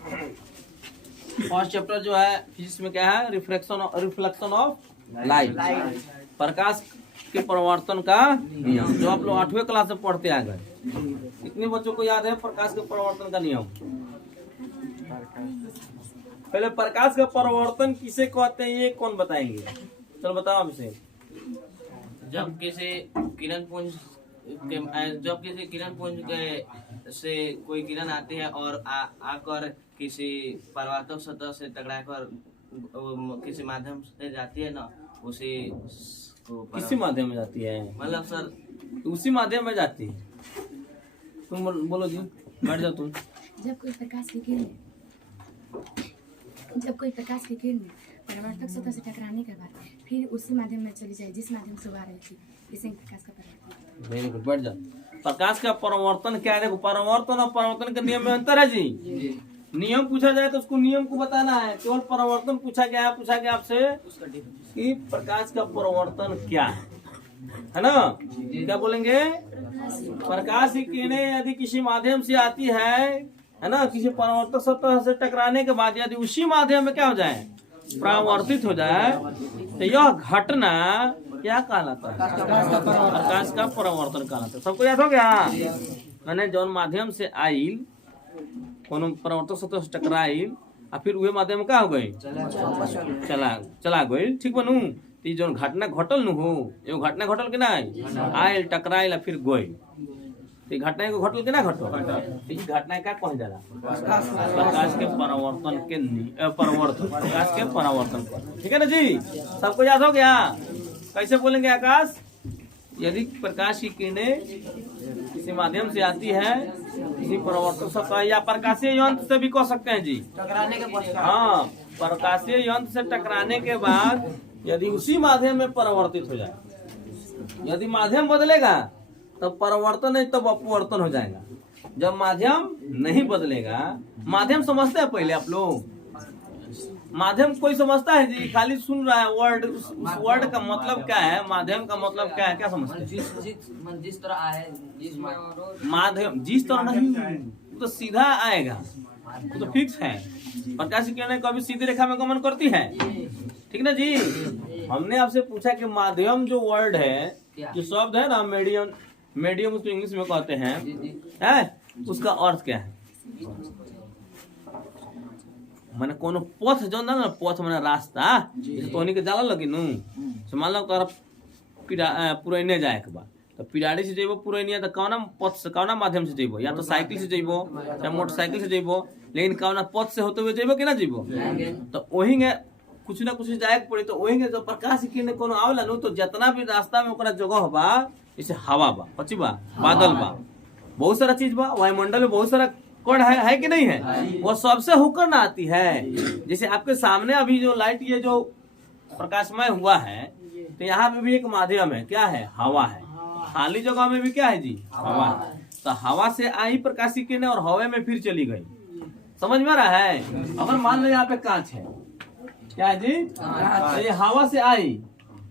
First chapter जो है physics में क्या है, रिफ्लेक्शन ऑफ लाइट, प्रकाश के परिवर्तन का नियम, जो आप लोग 8वीं क्लास में पढ़ते आ गए। कितने बच्चों को याद है प्रकाश के परिवर्तन का नियम? पहले प्रकाश का परिवर्तन किसे कहते हैं ये कौन बताएंगे? चलो बताओ हमसे। जब किसी किरण पुंज के से कोई किरण आती है और आकर किसी परावर्तक सतह से टकराकर किसी माध्यम से जाती है ना, उसी को किसी माध्यम में जाती है, मतलब सर उसी माध्यम में जाती है। तुम बोलो जी, बैठ जाओ तुम। जब कोई प्रकाश की किरण परावर्तक सतह से टकराने के बाद फिर उसी माध्यम में चली जाए जिस माध्यम से वो आ रही थी, इसे प्रकाश का परिवर्तन। वेरी गुड, बैठ जाओ। प्रकाश का परिवर्तन क्या है? देखो, परिवर्तन और परिवर्तन के नियम में अंतर है जी। नियम पूछा जाए तो उसको नियम को बताना है। केवल परिवर्तन पूछा गया आपसे कि प्रकाश का परिवर्तन क्या है ना? क्या बोलेंगे? प्रकाश की किरणें यदि किसी माध्यम से आती है ना, किसी परावर्तक सतह से टकराने के बाद यदि उसी माध्यम में क्या हो जाए, परावर्तित हो जाए, तो यह घटना क्या कहलाता है? प्रकाश का परावर्तन कहलाता है। सबको याद हो गया? मैंने जौन माध्यम से आइल, कोनो परावर्तक सतह से टकराइल और फिर उहे माध्यम में क्या हो गई, चला गई। ठीक बनू? तो जौन घटना घटल न हो, एगो घटना घटल के ना आइल टकराइल फिर गई, तो घटना को घटल के ना घटल, इस घटना का कौन जाला? प्रकाश के परावर्तन के प्रकाश के परावर्तन पर। ठीक है ना जी? सबको याद हो गया? कैसे बोलेंगे आकाश? यदि प्रकाश की किरणें किसी माध्यम से आती है, किसी परावर्तक सतह या प्रकाशीय यंत्र से भी कह सकते हैं जी, टकराने के पश्चात, हाँ, प्रकाशीय यंत्र से टकराने के बाद यदि उसी माध्यम में परिवर्तित हो जाए, यदि माध्यम बदलेगा तब परिवर्तन नहीं तब अपवर्तन हो जाएगा। जब माध्यम नहीं बदलेगा, माध्यम समझते हैं पहले आप लोग? माध्यम कोई समझता है जी? खाली सुन रहा है वर्ड, उस वर्ड का मतलब क्या है, माध्यम का मतलब क्या है, क्या समझते हैं? जिस तरह आए, माध्यम जिस तरह नहीं, वो तो सीधा आएगा, वो तो फिक्स है। प्रकाश की किरणें कभी सीधी रेखा में गमन करती है, ठीक ना जी? हमने आपसे पूछा कि माध्यम जो वर्ड है, जो शब्द है ना, मीडियम उसको इंग्लिश में कहते हैं, उसका अर्थ क्या है? मैंने कोनो पथ जो ना, पथ मैंने रास्ता, तोहनी के जाला लगी नू, मान लो तोरा पुरैने जाए के बाद, तो पिराड़ी से जेबो पुरैनिया, तो कौना पथ से, कौना माध्यम से जेबो? या तो साइकिल से जेबो या मोटरसाइकिल से जेबो, लेकिन कौना पथ से होते हुए जेबो कि ना जेबो? तो वही कुछ ना कुछ जाए के पड़ी। तो वही जब प्रकाश की किरणें कोनो आवेला नु, तो जितना भी रास्ता में ओकरा जगह बा, जैसे हवा बा, पची बा, बादल बा, बहुत सारा चीज बा, वायुमंडल में बहुत सारा कण है कि नहीं है? वो सबसे होकर ना आती है। जैसे आपके सामने अभी जो लाइट, ये जो प्रकाशमय हुआ है, तो यहाँ पे भी एक माध्यम है, क्या है? हवा है। खाली जगह में भी क्या है जी? हवा है। तो हवा से आई प्रकाश की किरणें और हवा में फिर चली गई। समझ में आ रहा है? अगर मान लो यहाँ पे कांच है, क्या है जी? तो ये हवा से आई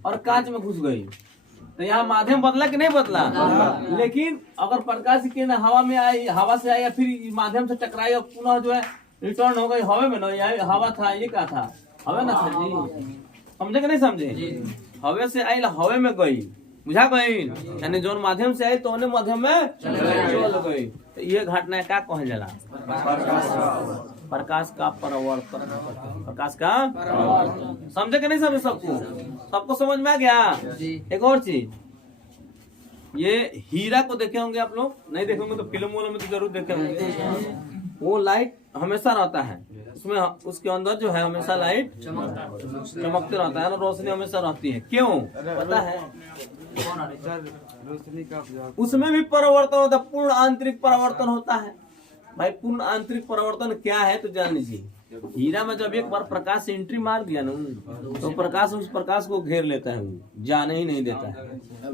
और कांच में घुस गई, तो यहाँ माध्यम बदला कि नहीं बदला? लेकिन अगर प्रकाश की किरण हवा में आई, हवा से आई, या फिर माध्यम से टकराई और पुनः जो है रिटर्न हो गई हवा में ना, हवा था, ये क्या था? हवा ना था जी। समझे कि नहीं समझे? हवा से आई हवा में गई, बुझा गई? यानी जो माध्यम से आई तो माध्यम में चल गई। तो ये घटना क्या कहे जाला? प्रकाश का परिवर्तन। प्रकाश का परिवर्तन। समझे कि नहीं समझे? सबको समझ में आ गया? एक और चीज, ये हीरा को देखे होंगे आप लोग? नहीं देखे होंगे तो फिल्म वालों में तो जरूर देखे होंगे। वो लाइट हमेशा रहता है उसमें, उसके अंदर जो है हमेशा लाइट चमकते रहता है ना, रोशनी हमेशा रहती है। क्यों पता है? उसमें भी परिवर्तन होता है, पूर्ण आंतरिक परिवर्तन होता है। भाई पूर्ण आंतरिक परिवर्तन क्या है तो जान लीजिए। हीरा में जब एक बार प्रकाश से एंट्री मार दिया ना, तो प्रकाश उस प्रकाश को घेर लेता है, जाने ही नहीं देता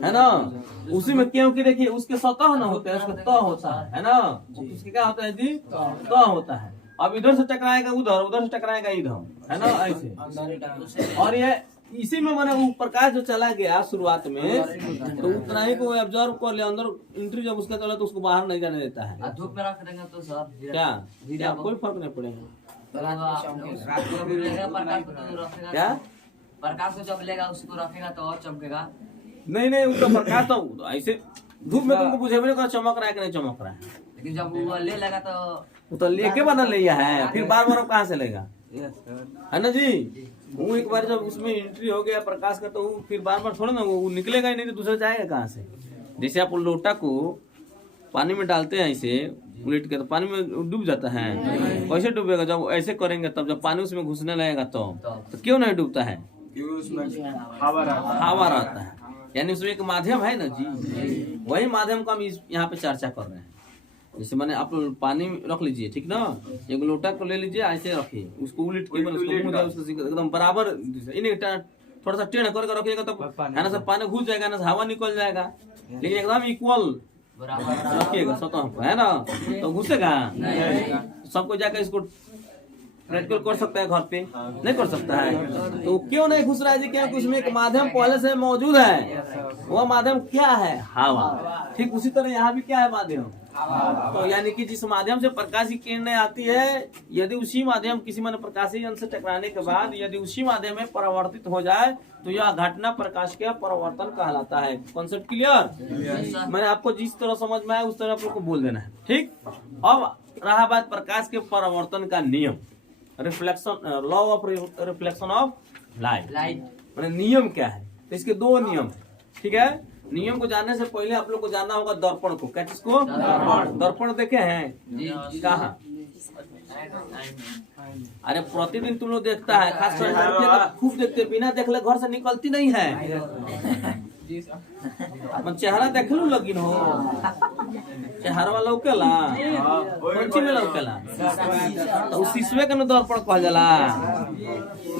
है ना? उसी में क्योंकि देखिए उसके सतह ना होते हैं, उसका तह होता है ना? उसके क्या होता है जी? तह होता है। अब इधर से टकराएगा उधर, उधर से टकराएगा इधर, है ना? ऐसे। और ये इसी में मैंने वो प्रकाश जो चला गया शुरुआत में तो उतना ही को ऑब्जर्व कर लिया, अंदर एंट्री जब उसका चला तो उसको बाहर नहीं जाने देता है। धूप में रख देंगे तो सर क्या क्या कोई फर्क नहीं पड़ेगा। क्या प्रकाश को जब लेगा उसको रखेगा तो और चमकेगा। नहीं नहीं, उसका प्रकाश तो ऐसे धूप में तुमको पूछे भी नहीं चमक रहा है कि नहीं चमक रहा है। लेकिन जब वो ले लेगा तो वो तो लेके बना लिया है, फिर बार बार कहाँ से लेगा, है ना जी। वो एक बार जब उसमें एंट्री हो गया प्रकाश का तो वो फिर बार बार थोड़ा ना वो निकलेगा ही नहीं, तो दूसरा जाएगा कहाँ से। जैसे आप लोटा को पानी में डालते हैं ऐसे उलट के तो पानी में डूब जाता है, कैसे डूबेगा, जब ऐसे करेंगे तब जब पानी उसमें घुसने लगेगा तो क्यों नहीं डूबता है, हवा रहता है, यानी उसमें एक माध्यम है ना जी। वही माध्यम को हम यहाँ पे चर्चा कर रहे हैं। जैसे मैंने आप पानी रख लीजिए, ठीक ना, एक लोटा को ले लीजिए, ऐसे रखिए, उसको उलट के उसको एकदम बराबर थोड़ा सा टेढ़ करके रखिएगा तो है ना, सब पानी घुस जाएगा ना, हवा निकल जाएगा। लेकिन एकदम इक्वल रखिएगा सतह पर, है ना, तो घुसेगा सबको जाकर इसको प्रैक्टिकल कर सकता है, घर पे नहीं कर सकता है। तो क्यों नहीं घुस रहा है जी, क्योंकि उसमें एक माध्यम पहले से मौजूद है। वह माध्यम क्या है, हवा। ठीक उसी तरह यहाँ भी क्या है, माध्यम। तो यानी कि जिस माध्यम से प्रकाश की किरणें आती है, यदि उसी माध्यम किसी मन प्रकाशीय अंश से टकराने के बाद यदि उसी माध्यम में परावर्तित हो जाए तो यह घटना प्रकाश का परावर्तन कहलाता है। Concept clear. मैंने आपको जिस तरह समझ में आया उस तरह आप लोग को बोल देना है, ठीक। अब रहा बात प्रकाश के परावर्तन का नियम, reflection, law of reflection of light. मैंने नियम क्या है, तो इसके दो नियम, ठीक है। नियम को जानने से पहले आप लोग को जानना होगा दर्पण को। क्या चीज को, दर्पण देखे हैं कहाँ, अरे प्रतिदिन तुम लोग देखता है, खास कर खूब देखते, बिना देखले घर से निकलती नहीं है। अपन चेहरा देख लू, लगिन हो चेहरा लौकेला, पंची में लौकेला, तो उस शीशे का दर्पण कहल जाला।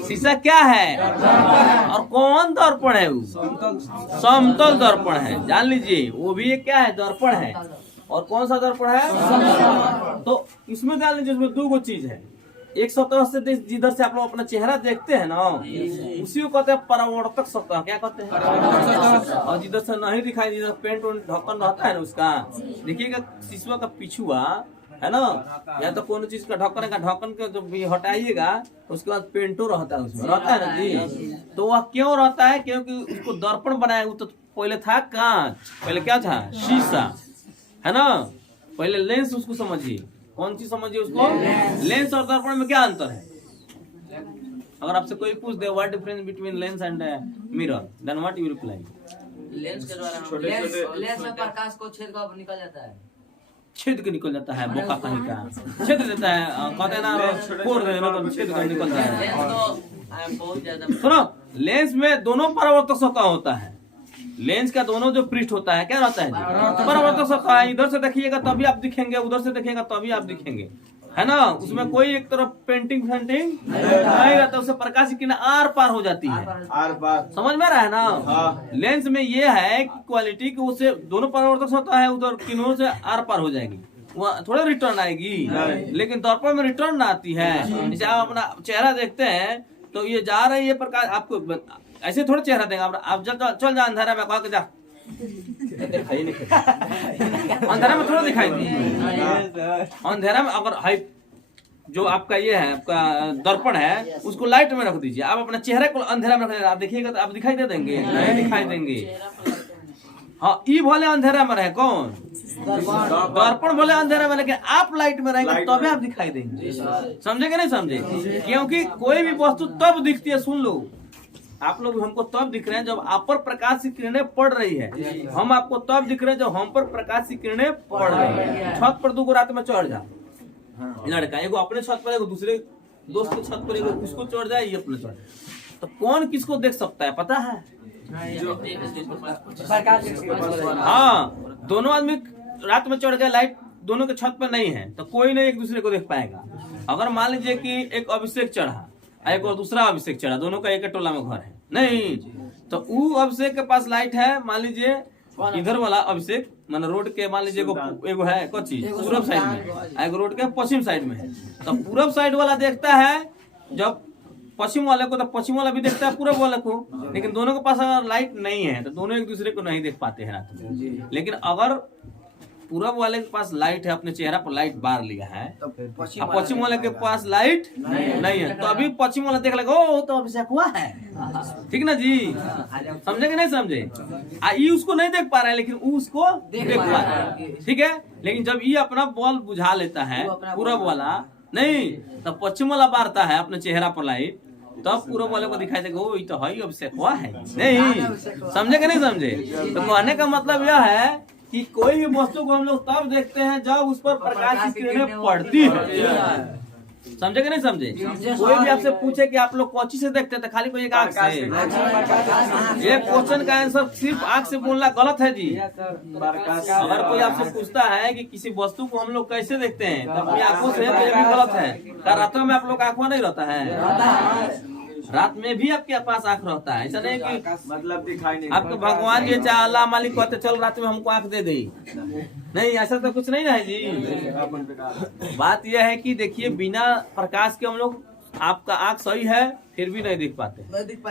शीशा क्या है और कौन दर्पण है, वो समतल दर्पण है, जान लीजिए। वो भी एक क्या है, दर्पण है। और कौन सा दर्पण है, तो इसमें जान लीजिए उसमें दो चीज है। एक सतह से जिधर से आप लोग अपना चेहरा देखते हैं ना, उसी को कहते हैं परावर्तक सतह। क्या कहते हैं, और जिधर से नहीं दिखाई, जिधर पेंट ढक्कन रहता है ना उसका, देखिएगा शीशा का पिछुआ है ना, या तो कोनो चीज का ढक्कन का जब हटाइएगा उसके बाद पेंटो रहता है उसमें, रहता है ना जी। तो वह क्यों रहता है, क्योंकि उसको दर्पण बनाया। वो तो पहले था कांच, पहले क्या था, शीशा, है ना। पहले लेंस, उसको समझिए, कौन चीज समझिए उसको, लेंस और दर्पण में क्या अंतर है। अगर आपसे कोई पूछ दे what difference between lens and mirror, then what you reply. Lens के द्वारा लेंस में प्रकाश को छेद कर निकल जाता है, छेद के निकल जाता है, बोका कहीं का छेद देता है, कहते ना फोड़ देना तो छेद कर निकल जाता है। लेंस तो बहुत ज्यादा सुनो, लेंस में दोनों परावर्तक सतह होता है। लेंस का दोनों जो पृष्ठ होता है क्या रहता है, परावर्तक सतह है। इधर से देखिएगा तभी आप दिखेंगे, उधर से देखिएगा तभी आप दिखेंगे, है ना। उसमें कोई एक तरफ पेंटिंग नहीं रहता, उससे प्रकाश की किरण आर पार हो जाती है, आर पार, समझ में रहा है ना। लेंस में ये है क्वालिटी कि उससे दोनों परावर्तक सतह है, उधर किरणों से आर पार हो जाएगी, वहाँ थोड़ा रिटर्न आएगी। लेकिन दर्पण में रिटर्न आती है। जैसे आप अपना चेहरा देखते हैं तो ये जा रही है प्रकाश, आपको ऐसे थोड़ा चेहरा देगा। आप चल जा अंधेरा में, कहा के जा, दिखाई नहीं, अंधेरा में थोड़ा दिखाई दी। अंधेरा में अगर हाई जो आपका ये है, आपका दर्पण है, उसको लाइट में रख दीजिए। आप अपना चेहरे को अंधेरा में रख दीजिए, आप देखिएगा तो आप दिखाई दे देंगे, नहीं दिखाई देंगे। हाँ, ई भले अंधेरा में रहे, कौन, दर्पण भले अंधेरा में, लेकिन आप लाइट में रहेंगे तभी आप दिखाई देंगे। समझे कि नहीं समझे, क्योंकि कोई भी वस्तु तब दिखती है, सुन लो, आप लोग हमको तब दिख रहे हैं जब आप पर प्रकाश की किरणें पड़ रही है। हम आपको तब दिख रहे हैं जब हम पर प्रकाश की किरणें पड़ रही है। छत पर 2 रात में चढ़ जा, लड़का एगो अपने छत पर, एगो दूसरे दोस्त के छत पर, एगो उसको चढ़ जाए, ये अपने चढ़, तो कौन किसको देख सकता है, पता है। हाँ, दोनों आदमी रात में चढ़ गए, लाइट दोनों के छत पर नहीं है, तो कोई नहीं एक दूसरे को देख पाएगा। अगर मान लीजिए कि एक अभिषेक चढ़ा, एक और दूसरा अभिषेक चढ़ा, दोनों का एक टोला में घर है, नहीं, तो वो अभिषेक के पास लाइट है, मान लीजिए इधर वाला अभिषेक, मान रोड के, मान लीजिए एगो है कुछ चीज पूरब साइड में, एगो रोड के पश्चिम साइड में है, तो पूरब साइड वाला देखता है जब पश्चिम वाले को तो पश्चिम वाला भी देखता है पूरब वाले को, लेकिन दोनों के पास अगर लाइट नहीं है तो दोनों एक दूसरे को नहीं देख पाते हैं रात में। लेकिन अगर पूरब वाले के पास लाइट है, अपने चेहरा पर लाइट बार लिया है, और पश्चिम वाले के पास लाइट नहीं है, तो अभी पश्चिम वाला देख लेगा ओ तो अभिषेक हुआ है, ठीक ना जी, समझे कि नहीं समझे। ये उसको नहीं देख पा रहा है लेकिन वो उसको देख पा रहा है, ठीक है। लेकिन जब ये अपना बॉल बुझा लेता है पूरब वाला नहीं, तब पश्चिम वाला बारता है अपने चेहरा पर लाइट, तब पूरब वाले को दिखाई देगा वो तो है अभिषेक हुआ है, नहीं समझे कि नहीं समझे। तो कहने का मतलब यह है कि कोई भी वस्तु को हम लोग तब देखते हैं जब उस पर प्रकाश की किरणें पड़ती है, समझे कि नहीं समझे। कोई भी आपसे पूछे कि आप लोग कौची से देखते हैं तो खाली कोई एक आंख से, ये क्वेश्चन का आंसर सिर्फ आंख से बोलना गलत है जी। अगर कोई आपसे पूछता है कि किसी वस्तु को हम लोग कैसे देखते हैं तो अपनी आंखों से, तो ये भी गलत है। रात में आप लोग आंखों नहीं रहता है, रात में भी आपके पास आंख रहता है, ऐसा नहीं कि मतलब दिखाई नहीं आपको भगवान ये चाहे अल्लाह मालिक कहते चल रात में हमको आंख दे दे, नहीं ऐसा तो कुछ नहीं है जी। बात यह है कि देखिए बिना प्रकाश के हम लोग, आपका आंख सही है फिर भी नहीं देख पाते,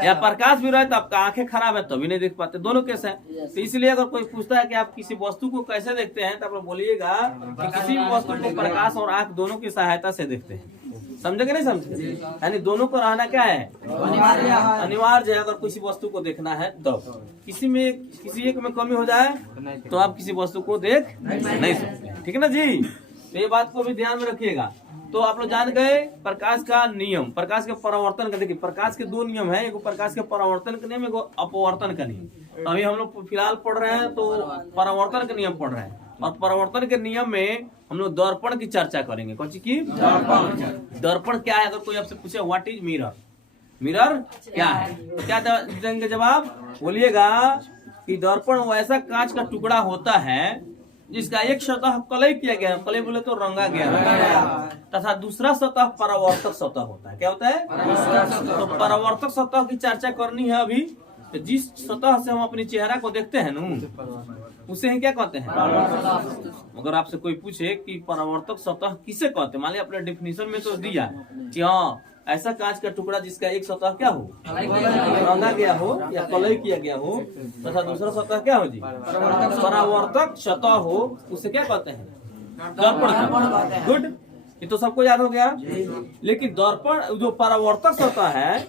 या प्रकाश भी रहे तो आपका आंखें खराब है तो भी नहीं देख पाते, दोनों केस है। तो इसलिए अगर कोई पूछता है कि आप किसी वस्तु को कैसे देखते हैं तो आप लोग बोलिएगा कि किसी भी वस्तु को प्रकाश और आंख दोनों की सहायता से देखते हैं, समझे कि नहीं समझे। यानी दोनों को रहना क्या है, अनिवार्य है। अगर किसी वस्तु को देखना है तो किसी एक में कमी हो जाए तो आप किसी वस्तु को देख नहीं सकते, ठीक है ना जी। तो ये बात को भी ध्यान में रखिएगा। तो आप लोग जान गए प्रकाश का नियम, प्रकाश के परावर्तन का। देखिए प्रकाश के दो नियम है, एक प्रकाश के परावर्तन का नियम, एक अपवर्तन का नियम। तो अभी हम लोग फिलहाल पढ़ रहे हैं तो परावर्तन का नियम पढ़ रहे हैं, और परावर्तन के नियम में हम लोग दर्पण की चर्चा करेंगे। कौन सी की? दर्पण क्या है? अगर कोई आपसे पूछे व्हाट इज मिरर, मिरर क्या है, क्या देंगे जवाब? बोलिएगा कि दर्पण वैसा कांच का टुकड़ा होता है जिसका एक सतह कलई किया गया है, कलई बोले तो रंगा गया है, तथा दूसरा सतह परावर्तक सतह होता है। क्या होता है? तो परावर्तक सतह की चर्चा करनी है अभी। तो जिस सतह से हम अपने चेहरा को देखते हैं ना, उसे हम क्या कहते हैं? अगर आपसे कोई पूछे कि परावर्तक सतह किसे कहते हैं, मान लिया अपने डेफिनेशन में तो दिया कि हाँ ऐसा कांच का टुकड़ा जिसका एक सतह क्या हो, रंगा गया हो या कलई किया गया हो, तथा दूसरा सतह क्या हो जी, परावर्तक सतह हो, उसे क्या कहते हैं? दर्पण। गुड, ये तो सबको याद हो गया। लेकिन दर्पण जो परावर्तक सतह है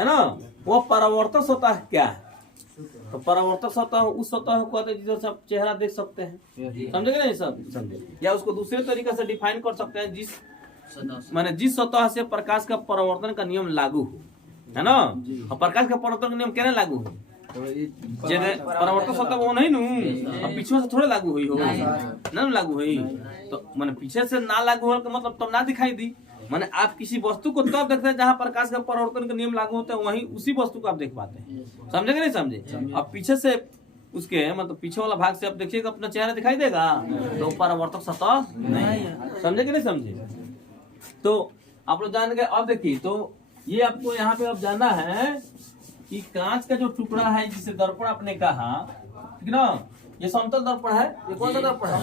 ना, वो परावर्तक सतह क्या है? तो परावर्तक सतह उस सतह को कहते हैं जिससे आप चेहरा देख सकते हैं, समझे नहीं सब समझे। या उसको दूसरे तरीके से डिफाइन कर सकते हैं, जिस माने जिस सतह से प्रकाश का परावर्तन का नियम लागू हो, है ना। और प्रकाश का परावर्तन का नियम क्या लागू हो? परावर्तक सतह वो नहीं नू, अब पीछे से थोड़े लागू हुई हो ना, लागू हुई तो माने पीछे से ना लागू हो मतलब तब ना दिखाई दी। माने आप किसी वस्तु को तब देखते हैं जहाँ प्रकाश का परावर्तन का नियम लागू होता है, वहीं उसी वस्तु को आप देख पाते हैं, समझे कि नहीं समझे। अब पीछे से उसके मतलब पीछे वाला भाग से आप देखिएगा अपना चेहरा दिखाई देगा, तो परावर्तक सतह नहीं है, समझे कि नहीं समझे। तो आप लोग जान गए। अब देखिए तो ये आपको यहाँ पे अब जानना है कि कांच का जो टुकड़ा है जिसे दर्पण आपने कहा, ठीक ना, ये समतल दर्पण है। ये कौन सा दर्पण है?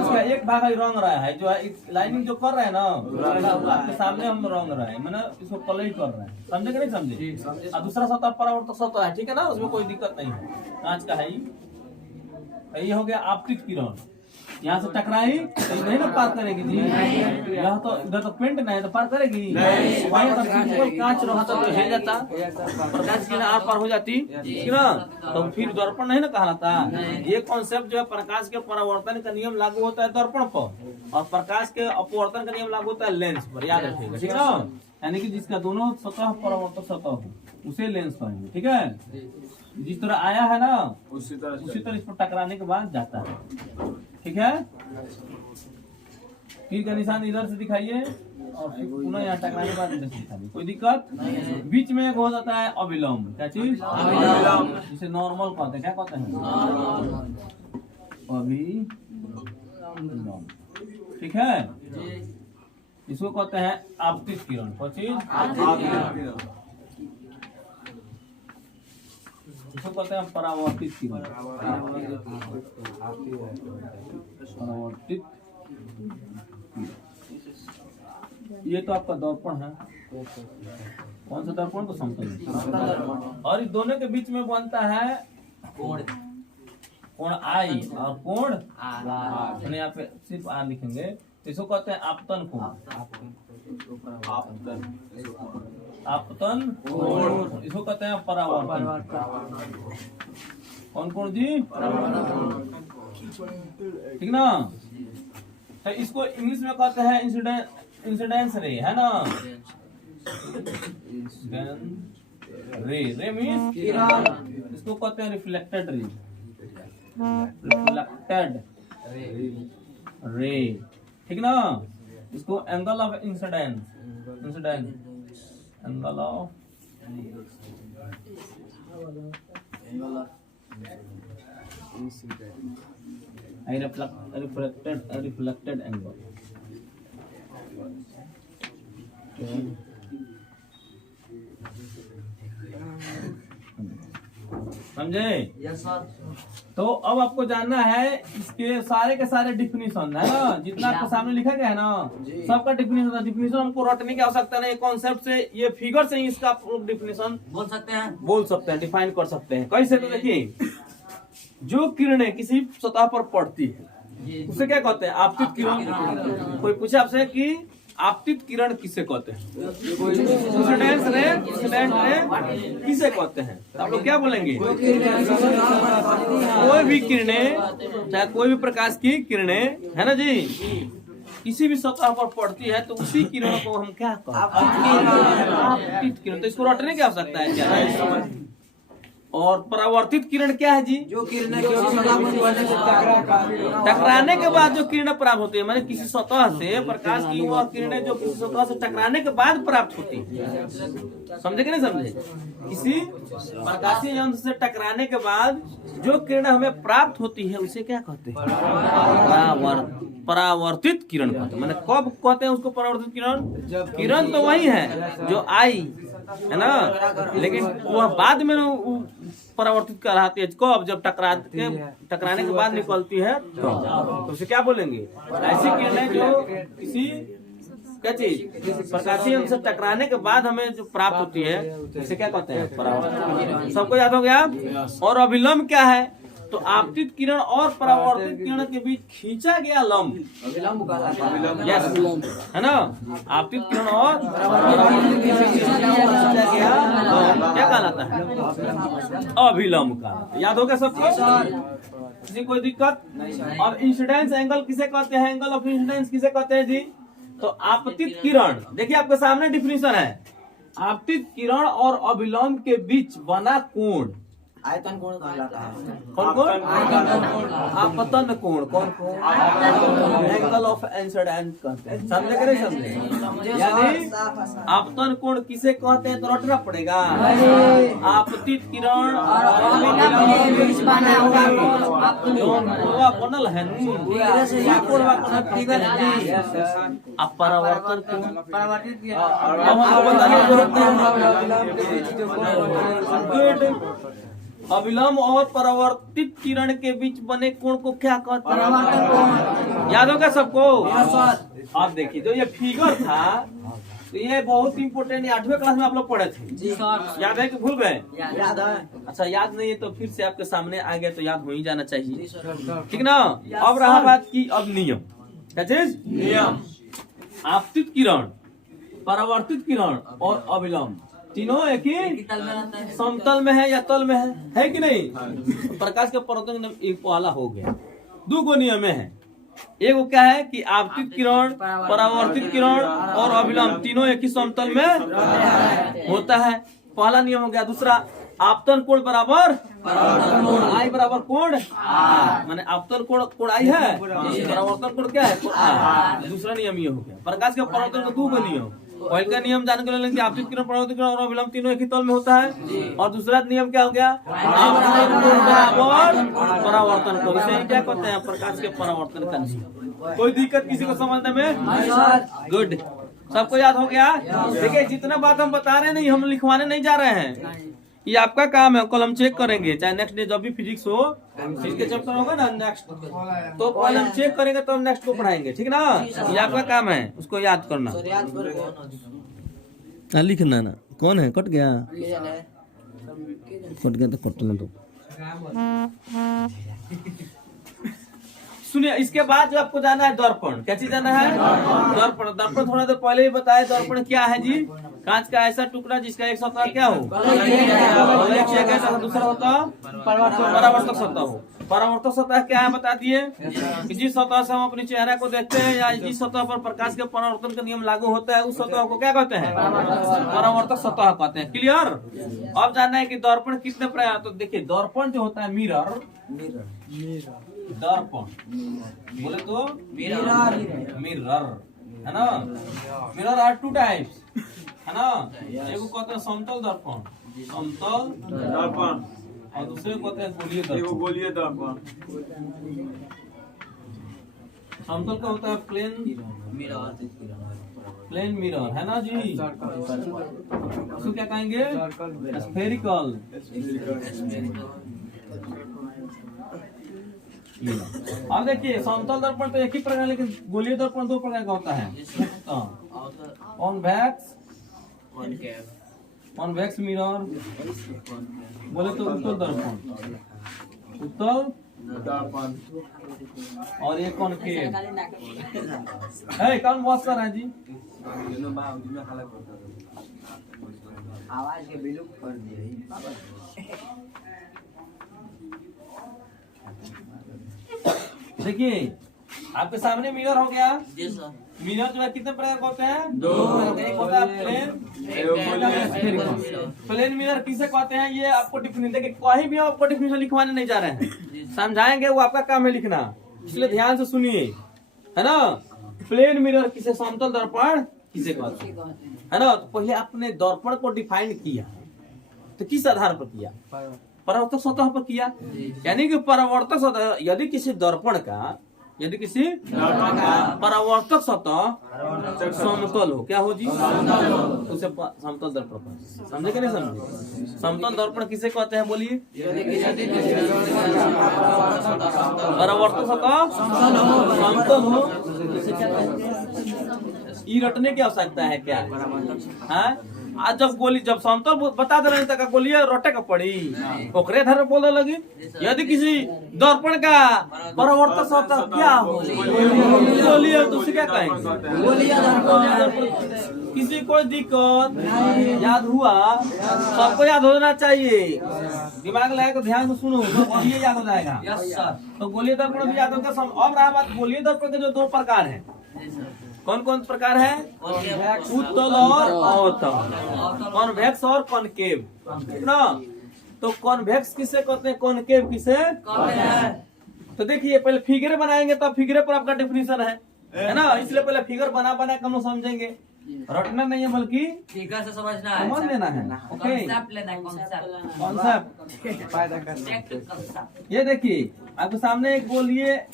इसका एक भाग रंग रहा है, जो है लाइनिंग जो कर रहे हैं ना, आपके सामने हम रंग रहे हैं, मैंने इसको कलई कर रहे हैं, समझे कि नहीं समझे। और दूसरा सतह परावर्तक सतह है, ठीक है ना, उसमें कोई दिक्कत नहीं है, कांच का है। ये हो गया आपतित किरण, यहाँ से टकराई तो नहीं ना पार करेगी जी, यहाँ तो इधर तो पेंट नहीं तो पार करेगी, वहीं तो सिंपल कांच रहता तो हिल जाता, प्रकाश की आर पार हो जाती, ठीक ना। तो फिर दर्पण नहीं ना कहलाता। ये कॉन्सेप्ट जो है प्रकाश के परावर्तन का नियम लागू होता है दर्पण पर, और प्रकाश के अपवर्तन का नियम लागू होता है लेंस पर, याद रखिएगा, ठीक ना। यानी कि जिसका दोनों सतह परावर्तक सतह हो उसे लेंस कहेंगे, ठीक है। जिस तरह आया है ना उसी तरह इस पर टकराने के बाद जाता है, ठीक है। तीर का निशान इधर से दिखाइए और फिर पुनः यहाँ टकराने के बाद इधर से दिखाइए, कोई दिक्कत। बीच में एक हो जाता है अविलंब, क्या चीज? अविलंब, जिसे नॉर्मल कहते हैं, क्या कहते हैं? अविलंब, ठीक है। इसको कहते हैं आपतित किरण, क्या चीज? इसको कहते हैं परावर्तित किरण, परावर्तित। ये तो आपका दर्पण है, कौन सा दर्पण तो समतल। और इस दोनों के बीच में बनता है कोण आई और कोण मैंने यहाँ पे सिर्फ आर लिखेंगे, तो इसको कहते हैं आपतन कोण। आपतन कोण इसको कहते हैं परावर्तन। कौन कोण जी? ठीक ना। तो इसको इंग्लिश में कहते हैं इंसिडेंस रे, है ना। रे मीन्स इसको कहते हैं रिफ्लेक्टेड रे। रिफ्लेक्टेड रे, ठीक ना। इसको angle of incidence angle of reflected angle. समझे? Yes sir. तो अब आपको जानना है इसके सारे के सारे डिफिनीशन, है ना। जितना आपको सामने लिखा गया है ना, सबका डिफिनीशन है। डिफिनीशन हमको रटने की आवश्यकता नहीं, कॉन्सेप्ट से ये फिगर से ही इसका डिफिनीशन बोल सकते हैं, डिफाइन कर सकते हैं। कैसे? तो देखिए, जो किरणें किसी सतह पर पड़ती है उसे क्या कहते हैं? आपतित किरण। कोई पूछे आपसे कि आपतित किरण किसे कहते हैं? इंसिडेंस रे किसे कहते हैं? तो आप लोग क्या बोलेंगे? कोई भी किरणें, चाहे कोई भी प्रकाश की किरणें, है ना जी, किसी भी सतह पर पड़ती है तो उसी किरण को हम क्या कहते हैं? आपतित किरण। तो इसको रटने की आवश्यकता है क्या? और परावर्तित किरण क्या है जी? जो किरणें टकराने के बाद जो किरणें प्राप्त होती है, माने किसी सतह से प्रकाश की वह किरणें जो किसी सतह से टकराने के बाद प्राप्त होती है। समझे कि नहीं समझे? किसी प्रकाशीय यंत्र से टकराने के बाद जो किरणें हमें प्राप्त होती है उसे क्या कहते हैं? परावर्तित किरण कहते हैं। माने कब कहते हैं उसको परावर्तित किरण? किरण तो वही है जो आई, है ना, लेकिन वह बाद में परावर्तित कराती है। कब? जब टकराने के बाद निकलती है तो उसे क्या बोलेंगे? ऐसी किरणें जो किसी क्या चीज प्रकाशीय अंश से टकराने के बाद हमें जो प्राप्त होती है उसे क्या कहते हैं? परावर्तित। सबको याद हो गया? और अभिलंब क्या है? तो आपतित किरण और परावर्तित किरण के बीच खींचा गया लंब यस, है ना। आपतित किरण और परावर्तित किरण के बीच खींचा गया लंब क्या कहलाता है? अभिलंब का। याद हो गया सबको? किसी कोई दिक्कत? अब इंसिडेंस एंगल किसे कहते हैं? एंगल ऑफ इंसिडेंस किसे कहते हैं जी? तो आपतित किरण, देखिए आपके सामने डिफिनीशन है। आपतित किरण और अभिलंब के बीच बना कोण आयतन कोण कहलाता है। कौन कोण? आपतन कोण। कौन कोण? एंगल ऑफ इंसिडेंस कहते हैं। समझे कि नहीं समझे? यानी आपतन कोण किसे कहते हैं? तो रटना पड़ेगा। आपतित किरण और अभिलंब के बीच बना हुआ बनल है आप परावर्तन कोण। परावर्तित अब हमको बताइए अभिलंब और परावर्तित किरण के बीच बने कोण को क्या कहते हैं? याद होगा सबको? अब देखिए, जो ये फिगर था तो ये बहुत इंपोर्टेंट, 8वें क्लास में आप लोग पढ़े थे। याद है कि भूल गए? याद है। अच्छा, याद नहीं है तो फिर से आपके सामने आ गया तो याद हो ही जाना चाहिए, ठीक ना। अब रहा बात की अब नियम। क्या चीज? नियम। आपतित किरण, परावर्तित किरण और अभिलंब तीनों एक ही समतल में है या तल में है कि नहीं? प्रकाश के परावर्तन नियम एक पहला हो गया। 2 गो नियम है। एक क्या है कि आपतित किरण, परावर्तित किरण और अभिलंब तीनों एक ही समतल में होता है, पहला नियम हो गया। दूसरा, आपतन कोण बराबर कोण आई बराबर कोण माने आपतन कोण आई है, परावर्तन कोण क्या है? दूसरा नियम ये हो गया। प्रकाश के परावर्तन का 2 गो नियम। पहले का नियम जान के लेंगे आपतित किरण, परावर्तित किरण और अभिलंब तीनों एक ही तल में होता है। और दूसरा नियम क्या हो गया? आपतन कोण बराबर परावर्तन कोण। इसे क्या कहते हैं? प्रकाश के परावर्तन का नियम। कोई दिक्कत किसी को समझने में? गुड, सबको याद हो गया? देखिए, जितना बात हम बता रहे नहीं, हम लिखवाने नहीं जा रहे हैं। ये आपका काम है, कल हम चेक करेंगे। चाहे नेक्स्ट डे जब भी फिजिक्स हो, फिजिक्स के चैप्टर होगा ना नेक्स्ट, तो कल हम चेक करेंगे तो हम नेक्स्ट को पढ़ाएंगे, ठीक ना। ये आपका काम है, उसको याद करना, लिखना ना। कौन है? कट गया? कट गया तो कटना दो। सुनिए, इसके बाद जो आपको जाना है दर्पण। क्या चीज जाना है? दर्पण। दर्पण थोड़ा देर पहले ही बताया। दर्पण क्या है जी? कांच का ऐसा टुकड़ा जिसका एक सतह क्या हो, दूसरा होता परावर्तक सतह हो। परावर्तक सतह क्या है बता दिए कि जिस सतह से हम अपने चेहरे को देखते हैं या जिस सतह पर प्रकाश के परावर्तन का नियम लागू होता है उस सतह को क्या कहते हैं? परावर्तक सतह कहते हैं। क्लियर? अब जानना है कि दर्पण कितने प्रकार। तो देखिए, दर्पण जो होता है मिरर, दर्पण बोले तो मिरर है ना। मिरर आर टू टाइप्स है ना। एगो कहते हैं समतल दर्पण, समतल दर्पण, और दूसरे को कहते हैं गोलीय दर्पण। गोलीय दर्पण समतल का होता है प्लेन मिरर है ना जी। उसको क्या कहेंगे? स्फेरिकल। अब देखिए, समतल दर्पण तो एक ही प्रकार, लेकिन गोलीय दर्पण दो प्रकार का होता है। कॉन्वेक्स मिरर बोले तो उत्तल दर्पण, उत्तल दर्पण, और ये कॉनकेव है। कौन वॉश कर रहा है जी? आवाज के विलुप्त कर दिए। देखिए, आपके सामने मिरर हो गया। मिरर जो है कितने प्रकार के होते हैं? दो। एक होता है प्लेन मिरर किसे कहते हैं? ये आपको डिफिनेशन देखिए, कहीं भी आपको डिफिनेशन लिखवाने नहीं जा रहे हैं, समझाएंगे, वो आपका काम है लिखना, इसलिए ध्यान से सुनिए है ना। प्लेन मिरर किसे, समतल दर्पण किसे कहते हैं है ना। तो पहले आपने दर्पण को डिफाइन किया, तो किस आधार पर किया? परावर्तक सतह पर किया। यानी कि परावर्तक सतह, यदि किसी दर्पण का, यदि किसी परावर्तक सतह समतल हो, क्या हो जी? उसे समतल दर्पण। समझे कि नहीं समझे? समतल दर्पण किसे कहते हैं बोलिए? परावर्तक सतह समतल हो, इसे क्या कहते हैं? ई रटने की आवश्यकता है क्या? हाँ, आज जब गोली, जब समतल बता दे रहे तक गोली रोटे का पड़ी, ओकरे धर बोलने लगी। यदि किसी दर्पण का परावर्तक सतह क्या हो, गोली, तो उसे क्या कहेंगे? किसी को दिक्कत याद हुआ? सबको याद होना चाहिए, दिमाग लगा कर ध्यान से सुनो, तो ये याद हो जाएगा। तो गोलीय दर्पण भी याद होगा। अब रहा बात गोलीय दर्पण के जो दो प्रकार है, कौन कौन प्रकार है? उत्तल और अवतल, कॉन्वेक्स और कॉनकेव ना। तो कॉन्वेक्स किसे कहते हैं, कॉनकेव किसे कहते हैं? तो देखिए, पहले फिगर बनाएंगे तो फिगर पर आपका डेफिनेशन है ना, इसलिए पहले फिगर बना बना के हम समझेंगे, रटना नहीं है बल्कि फिगर से समझना है, समझ लेना है। ओके, कॉन्सेप्ट लेना है, कॉन्सेप्ट। ये देखिए, आपके सामने एक गोलीय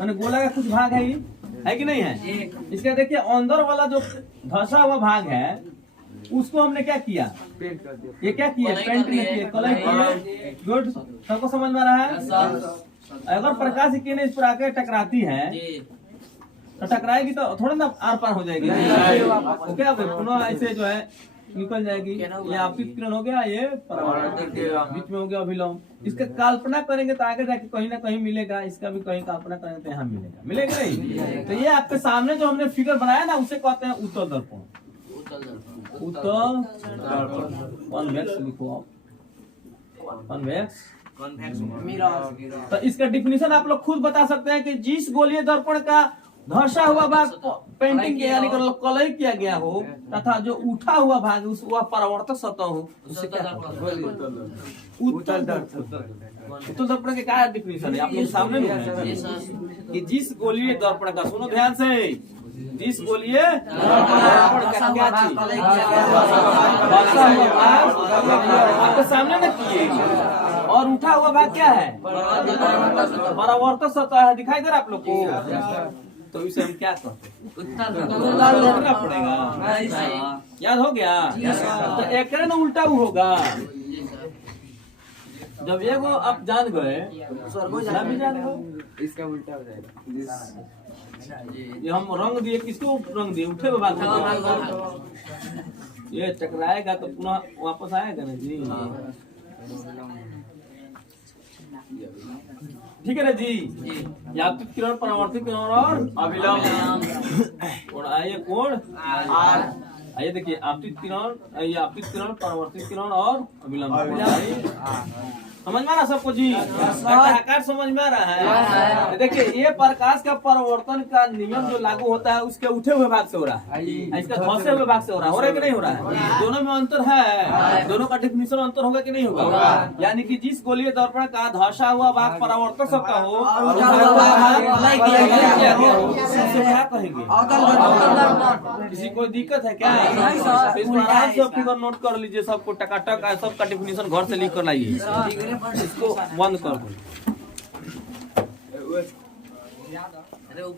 माने गोला का कुछ भाग है कि नहीं है? इसका देखिए, अंदर वाला जो धंसा हुआ भाग है उसको हमने क्या किया? ये क्या किया? पेंट नहीं किया, कलर किया। गुड, सबको समझ में आ रहा है? अगर प्रकाश की किरण इस पर आकर टकराती है तो टकराएगी तो थोड़ा ना आर पार हो जाएगी, तो क्या पुनः ऐसे जो है निकल जाएगी। ये आपतित किरण हो गया, ये बीच में हो गया अभिलंब। इसका कल्पना करेंगे तो आगे जाके कहीं ना कहीं मिलेगा, इसका भी कहीं कल्पना करेंगे तो यहाँ मिलेगा, मिलेगा नहीं? तो ये आपके सामने जो हमने फिगर बनाया ना उसे कहते हैं उत्तल दर्पण। उत्तल दर्पण, कॉन्वेक्स लिखो आप, कॉन्वेक्स। तो इसका डिफिनेशन आप लोग खुद बता सकते हैं कि जिस गोलीय दर्पण का धंसा हुआ भाग पेंटिंग किया यानी कलई किया गया हो तथा जो उठा हुआ भाग उस वह परावर्तक सतह हो, उसे क्या उत्तल दर्पण। उत्तल दर्पण के क्या डिफिनेशन है आप लोग सामने में है कि जिस गोलीय दर्पण का, सुनो ध्यान से, जिस गोलीय दर्पण का क्या चीज आपके सामने न किए और उठा हुआ भाग क्या है? परावर्तक सतह है, दिखाई दे रहा आप लोग को? तो इसे हम क्या कहते हैं? उत्तल लिखना पड़ेगा, याद हो गया? तो एक न उल्टा होगा। जब ये वो आप जान गए भी जान गए, इसका उल्टा हो जाएगा। ये हम रंग दिए, किसको रंग दिए? उठे हुए भाग। ये टकराएगा तो पुनः वापस आएगा ना जी। ठीक है ना जी। यात्रित किरण, परावर्तित किरण और अभिलंब। और आइए कोण आर। आइए देखिए आपतित किरण, ये आपतित किरण, परावर्तित किरण और अभिलंब। समझ में आ रहा सबको जी? आकार समझ में आ रहा है? देखिए ये प्रकाश का परिवर्तन का नियम जो लागू होता है उसके उठे हुए भाग से हो रहा है, इसका धंसे हुए भाग से हो रहा है कि नहीं हो रहा है? दोनों में अंतर है, दोनों का डेफिनेशन अंतर होगा कि नहीं होगा? यानी कि जिस गोलीय दर्पण का धंसा हुआ भाग परावर्तक सबका हो और क्या कहेंगे? किसी कोई दिक्कत है क्या? आराम से फिगर नोट कर लीजिए, सबको टकाटक सबका डेफिनेशन घर से लिख कर लाइए। इसको बंद कर दो।